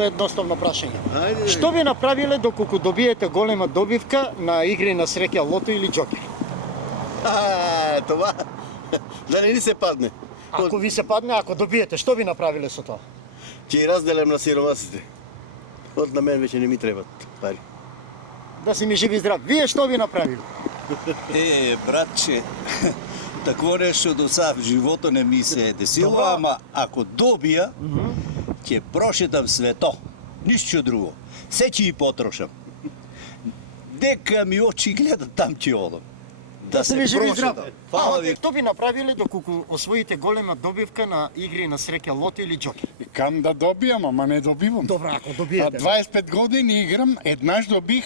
Едноставно прашање. Ајде. Што би направиле доколку добиете голема добивка на игри на среќа лото или џокер? Това да не ни се падне. Ако ви се падне, ако добиете, што би направиле со тоа? Ќе разделем на сиромасите. Од на мен веќе не ми требат пари. Да си ми живи здрав. Вие што би направиле? Братче, такво нешто до сега в живото не ми се е десило, ама ако добија, ќе прошетам свето. Ништо друго. Се ќе и потрошам. Дека ми очи гледат, там ќе одам. Да се ми живи здрав. Фала ви. Што би направиле доколку освоите голема добивка на игри на среќа лото или џокер? Кам да добијам, ама не добивам. Добро, ако добиете. 25 години играм, еднаш добих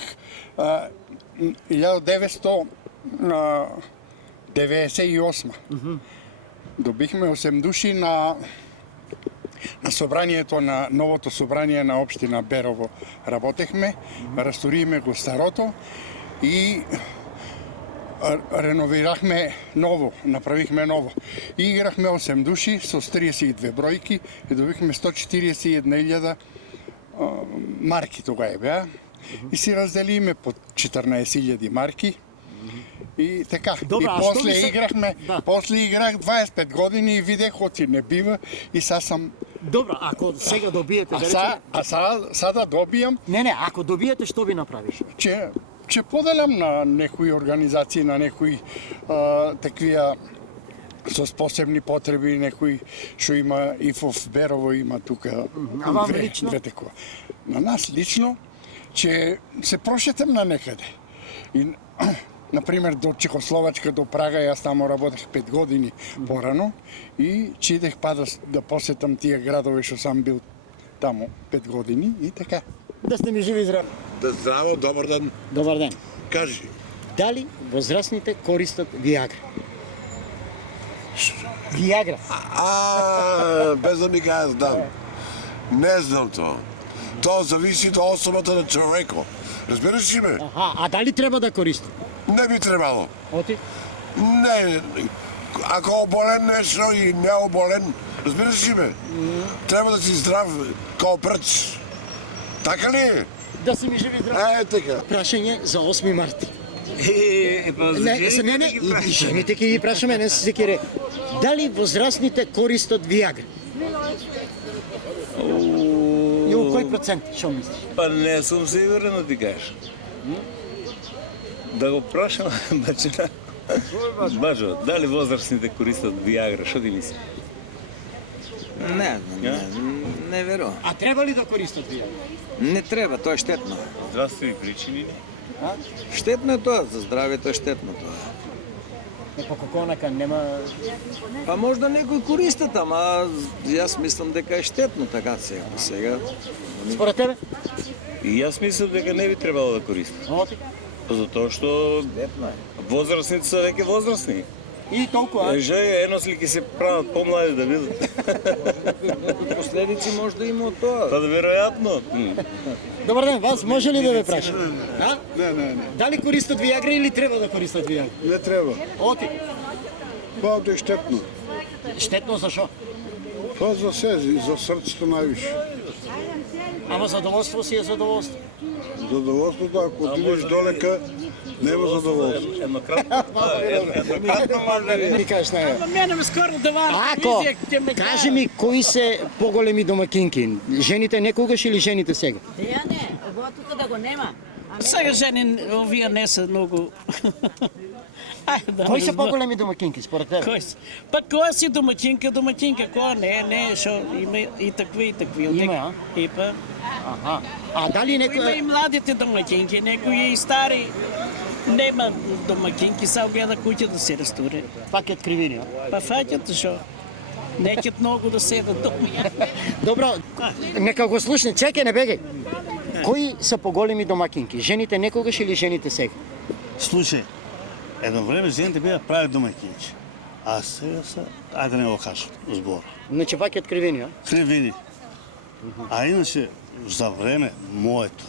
1998. Добихме 8 души на собранието на новото собрание на општина Берово. Работехме, растуриме го старото и реновирахме ново, направихме ново. И играхме 8 души со 32 бројки и добихме 141.000 марки тогава беа. И си разделиме по 14.000 марки. И така. Добра, и после играхме, Да. после играх 25 години и видех оти не бива и сега сам Добро, ако сега добиете, да речеме... сада добијам, Не, ако добиете, што би направиш? ќе поделам на некои организации, на некои таквија со посебни потреби, некои што има и во Берово има тука А вам лично? две такова. На нас лично ќе се прошетам на некаде. И например до Чехословачка, до Прага, јас таму работех 5 години порано и ќе идех да посетам тие градови што сам бил таму 5 години и така. Да сте ми живи и здрави. Да, здраво, добар ден. Добар ден. Кажи. Дали возрастните користат Виагра? Виагра. Без да ми кажеш, да. Не знам тоа. Тоа зависи од особата на човекот. Разбираш ли ме? Аха, а дали треба да користи? Не би требало. Оти? Не. Ако оболен нешто и не оболен, разбираш ли ме? Треба да си здрав као прц. Така ли е? Да си ми живи и здрави. Така. Прашање за 8 март. Не, И жените ќе ги прашаме, не се кире. Дали возрастните користат Виагра? И у кој процент, што мислиш? Па не сум сигурен да ти кажеш. Да го прашам, бачина. Бажо, дали возрастните користат Виагра, што ти мислиш? Не верувам. А треба ли да користат Виагра? Не треба, тоа е штетно. Здравствени причини не. Штетно е тоа, за здравјето е штетно тоа. Како онака нема... Па можда некои користат, ама јас мислам дека е штетно така сега. Според тебе? И јас мислам дека не би требало да користат. Оти? Затоа што возрастните се веќе возрастни. И толку, а? Едносли ќе се прават помлади да бидат. Последици може да има од тоа. Па да веројатно. Добар ден, вас може ли да ве прашам? А? Не. Дали користат Виагра или треба да користат Виагра? Не треба. Оти? Тоа е штетно. Штетно за шо? Тоа за се, за срцето највише. Ама задоволство си е задоволство. Задоволството, ако отидеш долека, нема задоволство. Еднократно може да Ми кажеш на ја. Мене ме скоро да вара Ако, кажи ми, кои се поголеми домакинки? Жените некогаш или жените сега? Ја не, го тука да го нема. Сега жени, овие не се многу... Кои се поголеми домакинки според тебе? Кој се? Па која си домаќинка, која не, шо има и такви. Има, а? И па, Аха. А дали има некој... и младите домаќинки, некои и стари. Нема домаќинки, само гледа куќа да се растуре. Пакет кривини, а? Па фаќат шо? Некет многу да седат дома. Добро, нека го слушне, чекај, не бегај. Кои се поголеми домакинки? Жените некогаш или жените сега? Слушај, едно време жените беа прави домаќинчи, а сега се, ајде да не го кажам, збор. Значи пакет кривини, а? Кривини. А иначе, за време моето,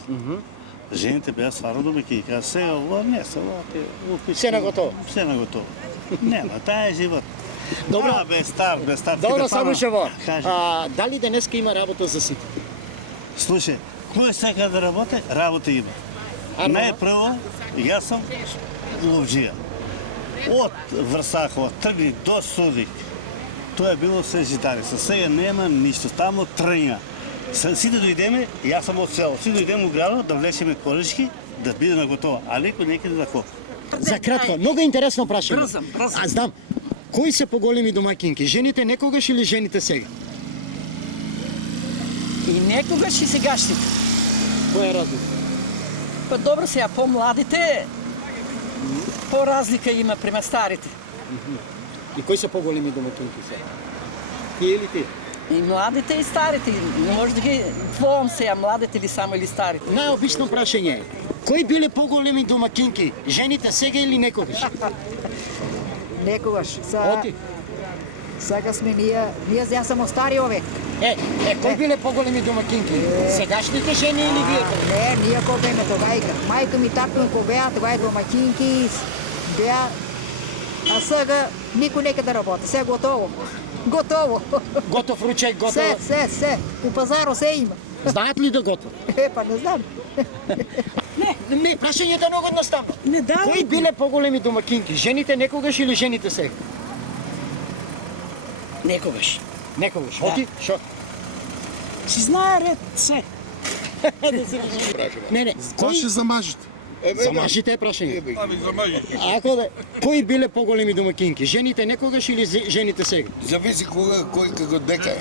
жените беа стварно домаќинки, а сега ова не се, ова те... Се на готово. Се на готово. Нема, таа е живот. Добро. Без стар. Добро, само што во. Кажи. Дали денеска има работа за сите? Слушай, кој сака да работи, работа има. Најпрво, јас сум ловџија. Од Врсахова тргни до Судик, тоа е било се житарица. Сега нема ништо, таму трња. Сите дојдеме, јас сум од село, сите дојдеме у градот да влечеме колешки, да бидеме готово, а некој некаде да копа. За кратко, многу интересно прашање. Брзам. Аз знам. Кои се поголеми домакинки? Жените некогаш или жените сега? И некогаш и сегашните. Која е разлика? Па добро сега, по-младите, по-разлика има према старите. И кои се поголеми домакинки сега? Тие или ти? И младите и старите. Може да ги двоам сега, младите или само или старите. Најобично прашање е. Кои биле поголеми домакинки? Жените сега или некогаш? Некогаш. Оти. Сега сме јас сам остари овек. Кои биле поголеми домакинки? Сегашните жени или вие? Не, ние ко беме тогајка. Мајка ми татко ми ко беа, тогај домакинки беа. А сега никој нека да работи. Сега готово. Готово. Готов ручек, готов. Се. У пазаро се има. Знаат ли да готват? Па не знам. Не, прашањето е многу едноставно. Не давам. Кои биле поголеми домакинки? Жените некогаш или жените сега? Некогаш. Некогаш. Оти? Шо? Си знае ред се. Не. Кои за мажите? за мажите е прашање? Ами за мажите. Ако да, кои биле поголеми домакинки? Жените некогаш или жените сега? Зависи кога, кој како дека е.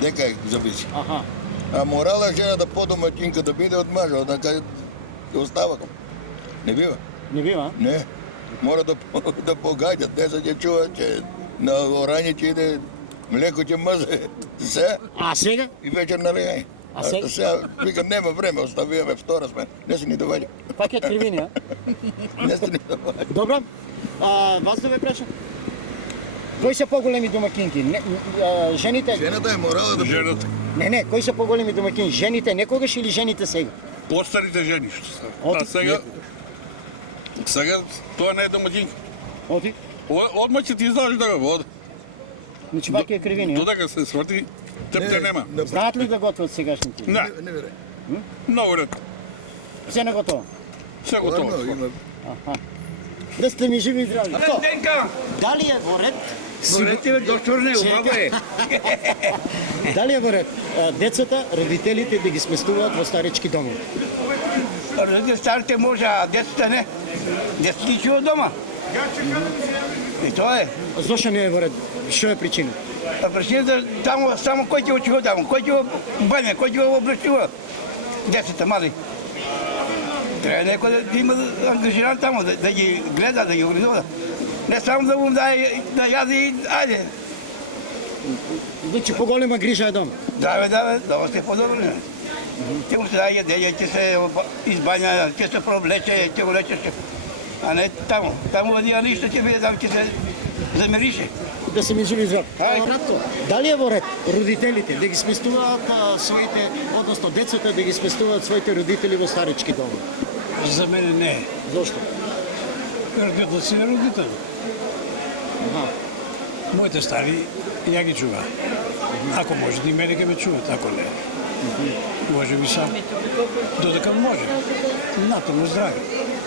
Дека е, зависи. Аха. А морала жена да по-домакинка да биде од мажа, однака остава. Не бива. Не бива? Не. Мора да погаѓа. Те се ќе чува, че на орање ќе иде млеко ќе мрзе. Се. А сега? И вечер налегај. А сега? Сега, викам, нема време, оставиваме втора сме. Не се ни доваѓа. Пакет кривини, а? Не се ни доваѓа. Добро. Вас да ве прашам. Кои се поголеми домакинки? Жените? Жената е морала да... Жената. Не, кои се поголеми домакини? Жените некогаш или жените сега? Постарите жени што се. Оти? Сега тоа не е домаќинка. Оти? Одма ќе ти знаеш да го води. Значи пакет кривини, а? Додека се сврти, тепте нема. Знаат ли да готват сегашните? Не. Не вере. Много ред. Се не готово. Се готово. Да сте ми живи и здрави. Дали е во ред? Доктор не, убаво е. Дали е во ред децата, родителите да ги сместуваат во старечки домови? Старите може, а децата не. Децата ги чува дома. И тоа е. Зошто не е во ред? Што е причина? А причината таму само кој ќе учува таму, кој ќе бања, кој ќе облачува децата мали. Треба некој да има ангажиран таму, да ги гледа, да ги организува. Не само да му да јади, ајде. Значи поголема грижа е дома. Да, сте по-добро. Ќе му се даде јадење, ќе се избања, ќе се провлече, ќе го лечеш. А не таму. Таму одија ништо ќе биде, таму ќе се замирише. Да се ми живи зор. Ratko, дали е во ред родителите да ги сместуваат своите, односно децата да ги сместуваат своите родители во старечки дома? За мене не е. Зошто? Родител си е родител. Моите стари ја ги чува. Ако може да и мене ке ме чуват, ако не. Може би сам. Додека може. Натаму здрави.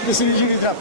Да се ми живи здрав.